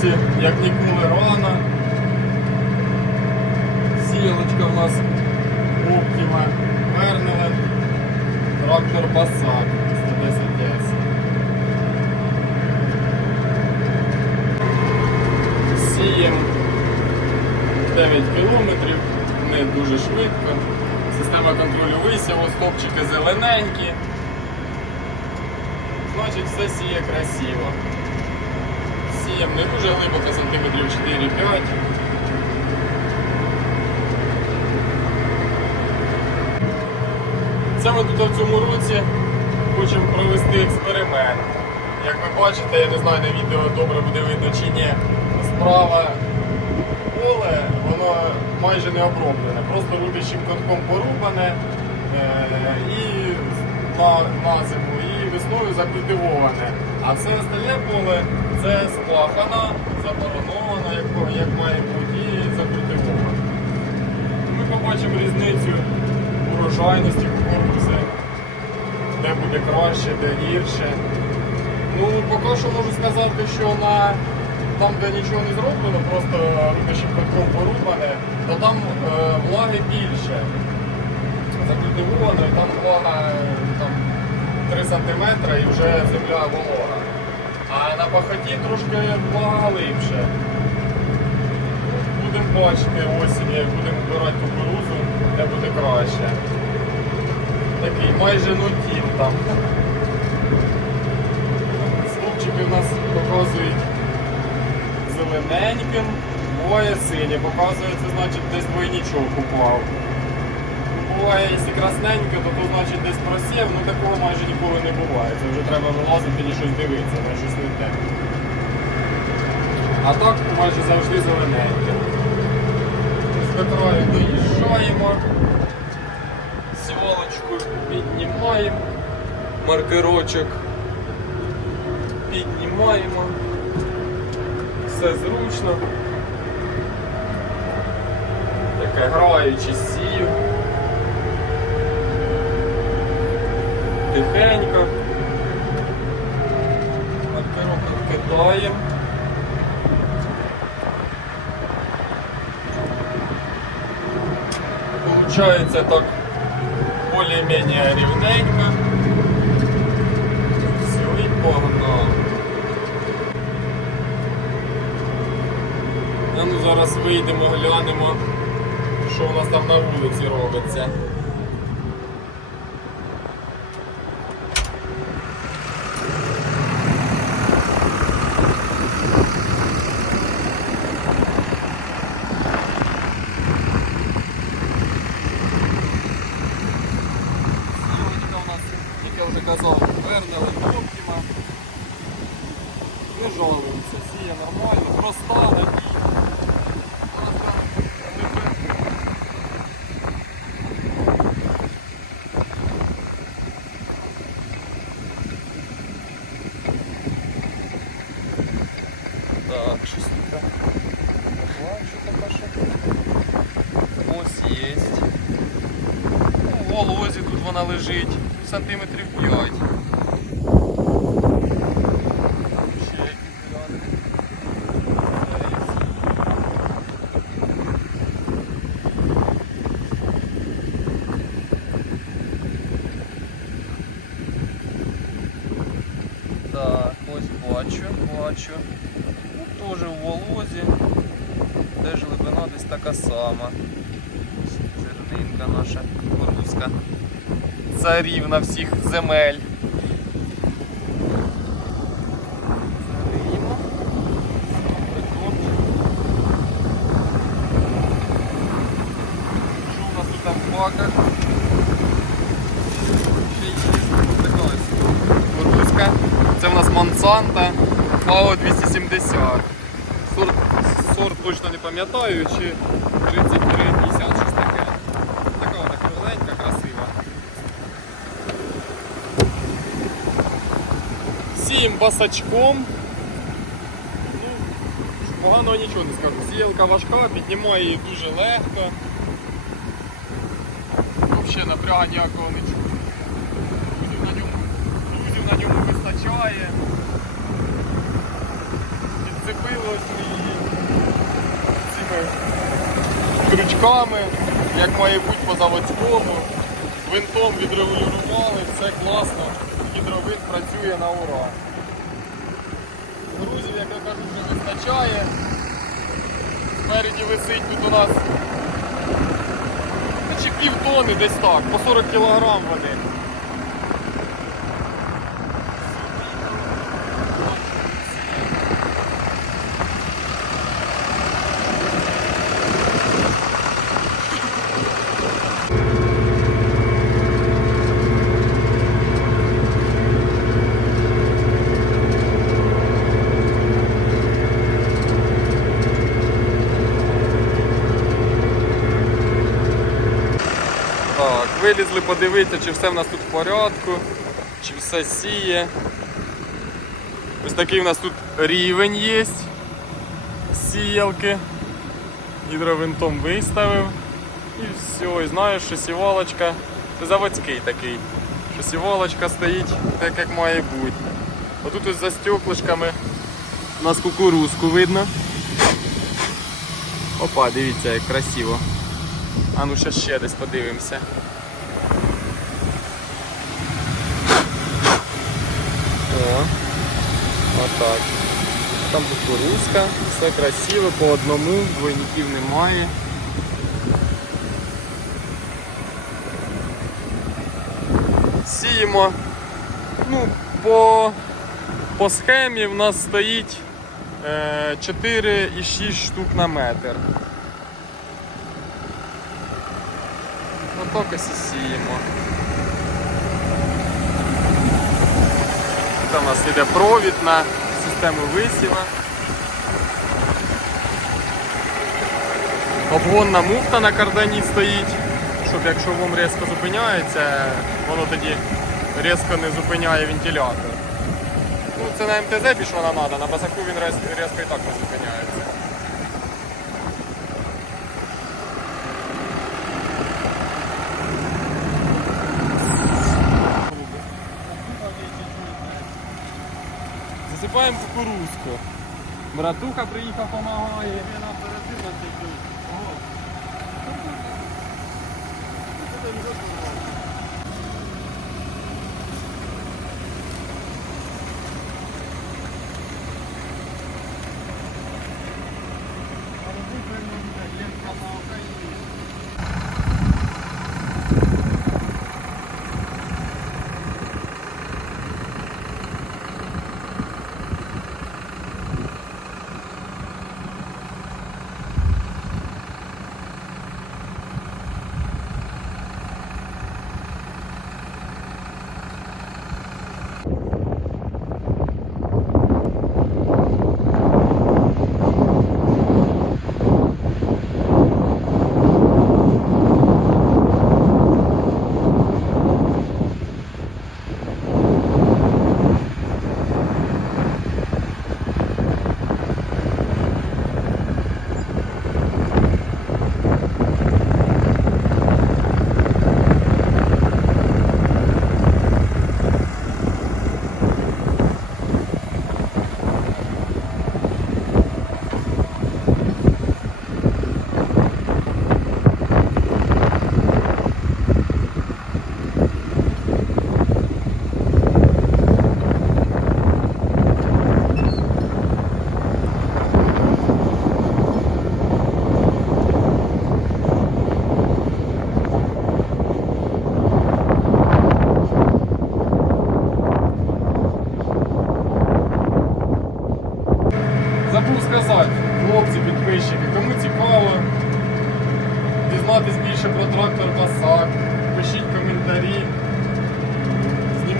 році, як ніколи рано. Сіялочка в нас Optima Вернелен, трактор Passat 110S. Сієм 9 кілометрів, не дуже швидко. Система контролю висіло, стопчики зелененькі. Значить, все сіє красиво. Не дуже глибоко, сантиметрів 4-5. Це ми тут в цьому році хочемо провести експеримент. Як ви бачите, я не знаю, на відео добре буде видно чи ні. Справа поле, воно майже не оброблене, просто рубящим котком порубане е, і на, на зиму, і весною закультивоване. А все остальне поле це сплахано, забороновано, як, як має бути, і закультивоване. Ми побачимо різницю урожайності кукурудзи, де буде краще, де гірше. Ну, поки що можу сказати, що на там, де нічого не зроблено, просто рубящим катком порубане, то там е, влаги більше. Закультивовано, і там влага е, там, 3 см і вже земля волога. А на пахоті трошки влага глибше. Будемо бачити осінь, як будемо вбирати кукурузу, де буде краще. Такий майже нутін там. Стовпчики в нас показують зелененьким, буває синє. Показує, це значить десь двойничок упав. Буває, якщо красненьке, то, то значить десь просів, ну такого майже ніколи не буває. Це вже треба вилазити і щось дивитися, на щось не те. А так майже завжди зелененьке. З до краю доїжджаємо. Сівалочку піднімаємо. Маркерочок піднімаємо. Все зручно. Таке граючи Тихенько. Маркерок відкидаємо. Получається так более-менее рівненько. Все, і погнали. Ну зараз вийдемо, глянемо, що у нас там на вулиці робиться. Сьогодні у нас, як я вже казав, вернили Оптима. Не жалуємося, сіє нормально, простали Так, щось таке. Бачу таке що. Ось є. Ну, в волозі тут вона лежить сантиметрів 5. Ще якісь гляни. Так, ось бачу, бачу. Ну, теж в волозі. Теж глибина десь така сама. Зернинка наша кукурузка. Царівна всіх земель. Заріємо. Прикопчик. Що у нас тут там в баках? Ще є така ось кукурузка. Це в нас Монсанта ФАО 270. Сорт, сорт точно не пам'ятаю, чи 3350, таким басачком. Ну, Поганого нічого не скажу. Сіялка важка, піднімає її дуже легко. Взагалі напряга ніякого не чую. Друзів на ньому, друзів на ньому вистачає. Підцепилось і цими крючками, як має бути по заводському. Винтом відрегулювали, все класно, гідровин працює на ура. Грузів, як я кажу, вже вистачає. Спереді висить тут у нас чи пів тони десь так, по 40 кілограм води. Так, вилізли подивитися, чи все в нас тут в порядку, чи все сіє. Ось такий у нас тут рівень є. Сіялки. Гідровинтом виставив. І все. І знаєш, що сівалочка. Це заводський такий. Що сівалочка стоїть так, як має бути. Отут ось за стеклишками у нас кукурузку видно. Опа, дивіться, як красиво. А ну ще ще десь подивимося. О, отак. Там кукурузка, все красиво, по одному, двойників немає. Сіємо. Ну, по, по схемі в нас стоїть е, 4,6 штук на метр. Отак і сіємо. Там у нас йде провід на систему висіва. Обгонна муфта на кардані стоїть, щоб якщо вом різко зупиняється, воно тоді різко не зупиняє вентилятор. Ну, це на МТЗ пішло на надо, на басаку він різко і так не зупиняється. Засипаємо кукурузку. Братуха приїхав, допомагає. Забув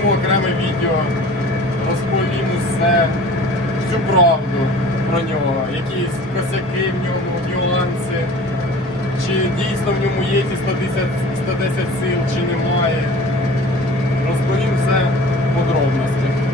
зніму окреме відео, розповім усе, всю правду про нього, якісь косяки в ньому, нюанси, чи дійсно в ньому є ці 110, 110 сил, чи немає. Розповім все в подробності.